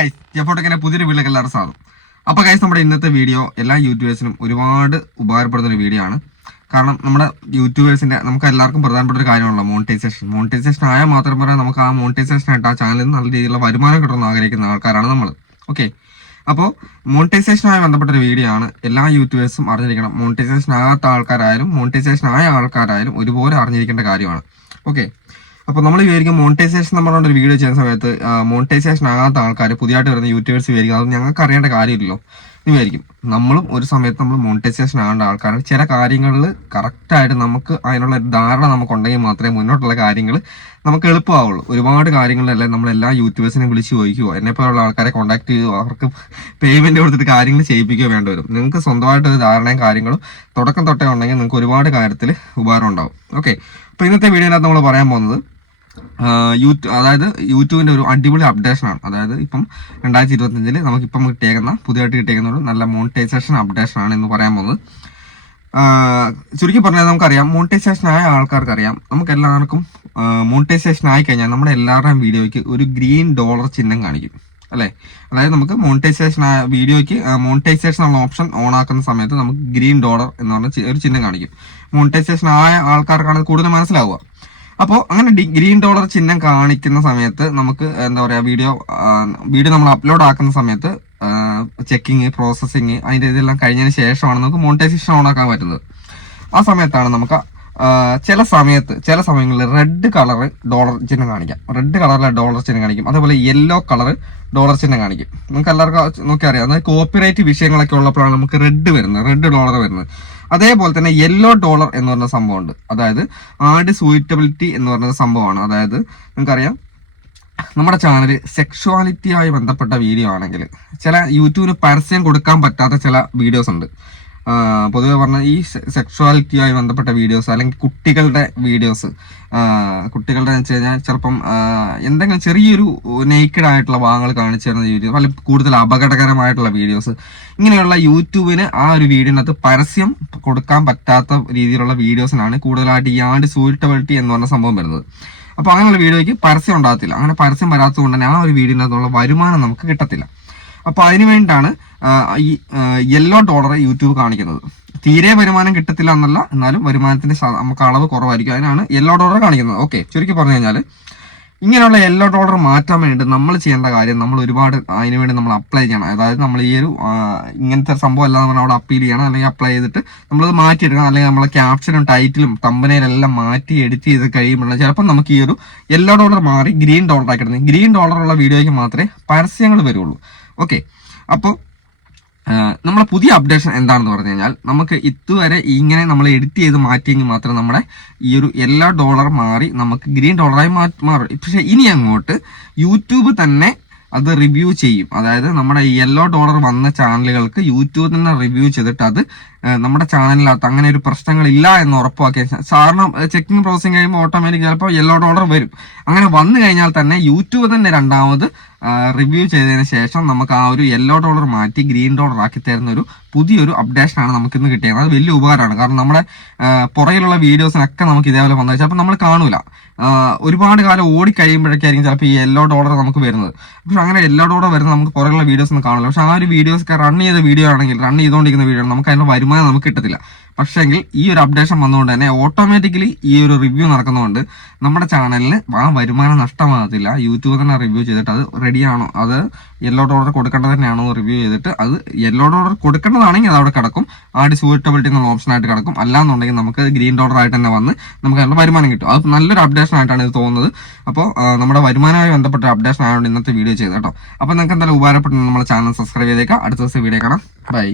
Guys ജഫോട്ടക്കിന്റെ പുതിയൊരു വീട്ടിലേക്ക് എല്ലാവരും സാധനം അപ്പോൾ ഗൈസ് നമ്മുടെ ഇന്നത്തെ വീഡിയോ എല്ലാ യൂട്യൂബേഴ്സിനും ഒരുപാട് ഉപകാരപ്പെടുന്ന ഒരു വീഡിയോ ആണ്. കാരണം നമ്മുടെ യൂട്യൂബേഴ്സിന്റെ നമുക്ക് എല്ലാവർക്കും പ്രധാനപ്പെട്ട ഒരു കാര്യമാണല്ലോ മോണിറ്റൈസേഷൻ മോണിറ്റൈസേഷൻ ആയാൽ മാത്രം പറയാം നമുക്ക് ആ മോണിറ്റൈസേഷൻ ആയിട്ട് ആ ചാനലിൽ നിന്ന് നല്ല രീതിയിലുള്ള വരുമാനം കിട്ടണമെന്ന് ആഗ്രഹിക്കുന്ന ആൾക്കാരാണ് നമ്മൾ ഓക്കെ അപ്പോൾ മോണിറ്റൈസേഷനുമായി ബന്ധപ്പെട്ട ഒരു വീഡിയോ ആണ് എല്ലാ യൂട്യൂബേഴ്സും അറിഞ്ഞിരിക്കണം. മോണിറ്റൈസേഷൻ ആകാത്ത ആൾക്കാരായാലും മോണിറ്റൈസേഷൻ ആയ ആൾക്കാരായാലും ഒരുപോലെ അറിഞ്ഞിരിക്കേണ്ട കാര്യമാണ്. ഓക്കെ അപ്പോൾ നമ്മൾ വിചാരിക്കും മോണിറ്റൈസേഷൻ എന്ന് ഒരു വീഡിയോ ചെയ്യുന്ന സമയത്ത് മോണിറ്റൈസേഷൻ ആകാത്ത ആൾക്കാർ പുതിയതായിട്ട് വരുന്ന യൂട്യൂബേഴ്സ് വിചാരിക്കും. അത് ഞങ്ങൾക്ക് അറിയേണ്ട കാര്യമില്ലല്ലോ. എന്ന് വിചാരിക്കും. നമ്മളും ഒരു സമയത്ത് നമ്മൾ മോണിറ്റൈസേഷൻ ആകേണ്ട ആൾക്കാരാണ്. ചില കാര്യങ്ങളിൽ കറക്റ്റായിട്ട് നമുക്ക് അതിനുള്ള ഒരു ധാരണ നമുക്കുണ്ടെങ്കിൽ മാത്രമേ മുന്നോട്ടുള്ള കാര്യങ്ങൾ നമുക്ക് എളുപ്പമാവുള്ളൂ. ഒരുപാട് കാര്യങ്ങളിലല്ലേ നമ്മൾ എല്ലാ യൂട്യൂബേഴ്സിനെ വിളിച്ച് ചോദിക്കുവോ? എന്നെ പോലുള്ള ആൾക്കാരെ കോൺടാക്ട് ചെയ്യുകയോ അവർക്ക് പേയ്മെന്റ് കൊടുത്തിട്ട് കാര്യങ്ങൾ ചെയ്യിപ്പിക്കുകയോ വേണ്ടി വരും. നിങ്ങൾക്ക് സ്വന്തമായിട്ട് ഒരു ധാരണയും കാര്യങ്ങളും തുടക്കം തൊട്ടേ ഉണ്ടെങ്കിൽ നിങ്ങൾക്ക് ഒരുപാട് കാര്യത്തിൽ ഉപകാരം ഉണ്ടാവും. ഓക്കെ അപ്പോൾ ഇന്നത്തെ വീഡിയോനകത്ത് നമ്മൾ പറയാൻ പോകുന്നത് യൂട്യൂബ് അതായത് യൂട്യൂബിന്റെ ഒരു അടിപൊളി അപ്ഡേഷൻ ആണ്. അതായത് ഇപ്പം രണ്ടായിരത്തി ഇരുപത്തഞ്ചിൽ നമുക്കിപ്പം കിട്ടിയേക്കുന്ന പുതിയതായിട്ട് കിട്ടിയേക്കുന്ന ഒരു നല്ല മോണിറ്റൈസേഷൻ അപ്ഡേഷൻ ആണ് എന്ന് പറയാൻ പോകുന്നത്. ചുരുക്കി പറഞ്ഞാൽ നമുക്കറിയാം മോണിറ്റൈസേഷൻ ആയ ആൾക്കാർക്ക് അറിയാം നമുക്ക് എല്ലാവർക്കും മോണിറ്റൈസേഷൻ ആയി കഴിഞ്ഞാൽ നമ്മുടെ എല്ലാവരുടെയും വീഡിയോയ്ക്ക് ഒരു ഗ്രീൻ ഡോളർ ചിഹ്നം കാണിക്കും. അല്ലേ? അതായത് നമുക്ക് മോണിറ്റൈസേഷൻ ആയ വീഡിയോയ്ക്ക് മോണിറ്റൈസേഷൻ ഉള്ള ഓപ്ഷൻ ഓൺ ആക്കുന്ന സമയത്ത് നമുക്ക് ഗ്രീൻ ഡോളർ എന്ന് പറഞ്ഞ ഒരു ചിഹ്നം കാണിക്കും. മോണിറ്റൈസേഷൻ ആയ ആൾക്കാർക്കാണ് കൂടുതൽ മനസ്സിലാവുക. അപ്പോൾ അങ്ങനെ ഗ്രീൻ ഡോളർ ചിഹ്നം കാണിക്കുന്ന സമയത്ത് നമുക്ക് എന്താ പറയുക വീഡിയോ വീഡിയോ നമ്മൾ അപ്ലോഡ് ആക്കുന്ന സമയത്ത് ചെക്കിങ് പ്രോസസ്സിങ് അതിന്റെ ഇതെല്ലാം കഴിഞ്ഞതിന് ശേഷമാണ് നമുക്ക് മോണിറ്റൈസേഷൻ ഓൺ ആക്കാൻ പറ്റുന്നത്. ആ സമയത്താണ് നമുക്ക് ചില സമയത്ത് ചില സമയങ്ങളിൽ റെഡ് കളർ ഡോളർ ചിഹ്നം കാണിക്കാം. റെഡ് കളറിലെ ഡോളർ ചിഹ്നം കാണിക്കും. അതേപോലെ യെല്ലോ കളർ ഡോളർ ചിഹ്നം കാണിക്കും. നമുക്ക് എല്ലാവർക്കും നോക്കി അറിയാം അതായത് കോപ്പിറൈറ്റ് വിഷയങ്ങളൊക്കെ ഉള്ളപ്പോഴാണ് നമുക്ക് റെഡ് വരുന്നത്. റെഡ് ഡോളർ വരുന്നത്. അതേപോലെ തന്നെ യെല്ലോ ഡോളർ എന്ന് പറഞ്ഞ സംഭവമുണ്ട്. അതായത് ആഡ് സൂയിറ്റബിലിറ്റി എന്ന് പറഞ്ഞ സംഭവമാണ്. അതായത് നിങ്ങൾക്കറിയാം നമ്മുടെ ചാനൽ സെക്ഷുവാലിറ്റിയായി ബന്ധപ്പെട്ട വീഡിയോ ആണെങ്കിൽ ചില യൂട്യൂബിന് പരസ്യം കൊടുക്കാൻ പറ്റാത്ത ചില വീഡിയോസ് ഉണ്ട്. പൊതുവെ പറഞ്ഞാൽ ഈ സെക്ഷുവാലിറ്റിയുമായി ബന്ധപ്പെട്ട വീഡിയോസ് അല്ലെങ്കിൽ കുട്ടികളുടെ വീഡിയോസ് കുട്ടികളുടെ വെച്ച് കഴിഞ്ഞാൽ ചിലപ്പം എന്തെങ്കിലും ചെറിയൊരു നെയ്ക്കഡ് ആയിട്ടുള്ള ഭാഗങ്ങൾ കാണിച്ചു തരുന്ന വീഡിയോ അല്ലെങ്കിൽ കൂടുതൽ അപകടകരമായിട്ടുള്ള വീഡിയോസ് ഇങ്ങനെയുള്ള യൂട്യൂബിന് ആ ഒരു വീഡിയോനകത്ത് പരസ്യം കൊടുക്കാൻ പറ്റാത്ത രീതിയിലുള്ള വീഡിയോസിനാണ് കൂടുതലായിട്ട് ആഡ് സൂയിറ്റബിലിറ്റി എന്ന് പറഞ്ഞ സംഭവം വരുന്നത്. അപ്പോൾ അങ്ങനെയുള്ള വീഡിയോയ്ക്ക് പരസ്യം ഉണ്ടാകത്തില്ല. അങ്ങനെ പരസ്യം വരാത്തത് കൊണ്ട് തന്നെ ആ ഒരു വീഡിയോനകത്തുള്ള വരുമാനം നമുക്ക് കിട്ടത്തില്ല. അപ്പോൾ അതിന് വേണ്ടിയിട്ടാണ് ഈ യെല്ലോ ഡോളർ യൂട്യൂബ് കാണിക്കുന്നത്. തീരെ വരുമാനം കിട്ടത്തില്ല എന്നല്ല എന്നാലും വരുമാനത്തിന്റെ നമുക്ക് അളവ് കുറവായിരിക്കും. അതിനാണ് യെല്ലോ ഡോളർ കാണിക്കുന്നത്. ഓക്കെ ചുരുക്കി പറഞ്ഞു കഴിഞ്ഞാൽ ഇങ്ങനെയുള്ള യെല്ലോ ഡോളർ മാറ്റാൻ വേണ്ടി നമ്മൾ ചെയ്യേണ്ട കാര്യം നമ്മൾ ഒരുപാട് അതിന് വേണ്ടി നമ്മൾ അപ്ലൈ ചെയ്യണം. അതായത് നമ്മൾ ഈ ഒരു ഇങ്ങനത്തെ സംഭവം അല്ല നമ്മൾ അവിടെ അപ്പീൽ ചെയ്യണം അല്ലെങ്കിൽ അപ്ലൈ ചെയ്തിട്ട് നമ്മളത് മാറ്റിയെടുക്കണം അല്ലെങ്കിൽ നമ്മളെ ക്യാപ്ഷനും ടൈറ്റിലും തമ്പനയിലെല്ലാം മാറ്റി എഡിറ്റ് ചെയ്ത് കഴിയുമ്പോൾ ചിലപ്പോൾ നമുക്ക് ഈ ഒരു യെല്ലോ ഡോളർ മാറി ഗ്രീൻ ഡോളർ ആക്കി ഇടുന്നത് ഗ്രീൻ ഡോളർ ഉള്ള വീഡിയോയ്ക്ക് മാത്രമേ പരസ്യങ്ങൾ വരുള്ളൂ. ഓക്കെ അപ്പോൾ നമ്മളെ പുതിയ അപ്ഡേഷൻ എന്താണെന്ന് പറഞ്ഞു കഴിഞ്ഞാൽ നമുക്ക് ഇതുവരെ ഇങ്ങനെ നമ്മൾ എഡിറ്റ് ചെയ്ത് മാറ്റിയെങ്കിൽ മാത്രം നമ്മുടെ ഈ ഒരു എല്ലാ ഡോളർ മാറി നമുക്ക് ഗ്രീൻ ഡോളറായി മാറും. പക്ഷേ ഇനി അങ്ങോട്ട് യൂട്യൂബ് തന്നെ അത് റിവ്യൂ ചെയ്യും. അതായത് നമ്മുടെ യെല്ലോ ഡോളർ വന്ന ചാനലുകൾക്ക് യൂട്യൂബ് തന്നെ റിവ്യൂ ചെയ്തിട്ട് അത് നമ്മുടെ ചാനലിനകത്ത് അങ്ങനെ ഒരു പ്രശ്നങ്ങളില്ല എന്ന് ഉറപ്പാക്കിയ സാറിന് ചെക്കിംഗ് പ്രോസസ്സിംഗ് കഴിയുമ്പോൾ ഓട്ടോമാറ്റിക് ചിലപ്പോൾ യെല്ലോ ഡോളർ വരും. അങ്ങനെ വന്നു കഴിഞ്ഞാൽ തന്നെ യൂട്യൂബ് തന്നെ രണ്ടാമത് റിവ്യൂ ചെയ്തതിന് ശേഷം നമുക്ക് ആ ഒരു യെല്ലോ ഡോളർ മാറ്റി ഗ്രീൻ ഡോളർ ആക്കി തരുന്ന ഒരു പുതിയൊരു അപ്ഡേഷനാണ് നമുക്ക് ഇന്ന് കിട്ടിയത്. അത് വലിയ ഉപകാരമാണ്. കാരണം നമ്മുടെ പുറകിലുള്ള വീഡിയോസിനൊക്കെ നമുക്ക് ഇതേപോലെ വന്നാൽ ചിലപ്പോൾ നമ്മൾ കാണൂല. ഒരുപാട് കാലം ഓടി കഴിയുമ്പോഴേക്കായിരിക്കും ചിലപ്പോൾ ഈ യെല്ലോ ഡോളർ നമുക്ക് വരുന്നത്. പക്ഷെ അങ്ങനെ യെല്ലോ ഡോളർ വരുന്നത് നമുക്ക് പുറകിലുള്ള വീഡിയോസ് ഒന്നും കാണില്ല പക്ഷെ ആ ഒരു വീഡിയോസ് റൺ ചെയ്ത വീഡിയോ ആണെങ്കിൽ റൺ ചെയ്തുകൊണ്ടിരിക്കുന്ന വീഡിയോ നമുക്ക് അതിന് വരുമാനം നമുക്ക് കിട്ടത്തില്ല. പക്ഷെങ്കിൽ ഈ ഒരു അപ്ഡേഷൻ വന്നുകൊണ്ട് തന്നെ ഓട്ടോമാറ്റിക്കലി ഈ ഒരു റിവ്യൂ നടക്കുന്നതുകൊണ്ട് നമ്മുടെ ചാനലിന് ആ വരുമാനം നഷ്ടമാകത്തില്ല. യൂട്യൂബ് തന്നെ റിവ്യൂ ചെയ്തിട്ട് അത് റെഡിയാണോ അത് യെല്ലോ ഓർഡർ കൊടുക്കേണ്ടത് തന്നെയാണോ റിവ്യൂ ചെയ്തിട്ട് അത് യെല്ലോ ഓർഡർ കൊടുക്കേണ്ടതാണെങ്കിൽ അത് അവിടെ കിടക്കും. ആഡ് സൂട്ടബിലിറ്റി എന്നുള്ള ഓപ്ഷൻ ആയിട്ട് കിടക്കും. അല്ലാന്നുണ്ടെങ്കിൽ നമുക്ക് ഗ്രീൻ ഡോളർ ആയിട്ട് തന്നെ വന്ന് നമുക്ക് അതിനുള്ള വരുമാനം കിട്ടും. അത് നല്ലൊരു അപ്ഡേഷൻ ആയിട്ടാണ് ഇത് തോന്നുന്നത്. അപ്പോൾ നമ്മുടെ വരുമാനവുമായി ബന്ധപ്പെട്ട അപ്ഡേഷൻ ആയതുകൊണ്ട് ഇന്നത്തെ വീഡിയോ ചെയ്ത് കേട്ടോ. അപ്പോൾ നിങ്ങൾക്ക് എന്തായാലും ഉപകാരപ്പെട്ടു നമ്മുടെ ചാനൽ സബ്സ്ക്രൈബ് ചെയ്തേക്കാം. അടുത്ത ദിവസം വീഡിയോ കാണാം. ബൈ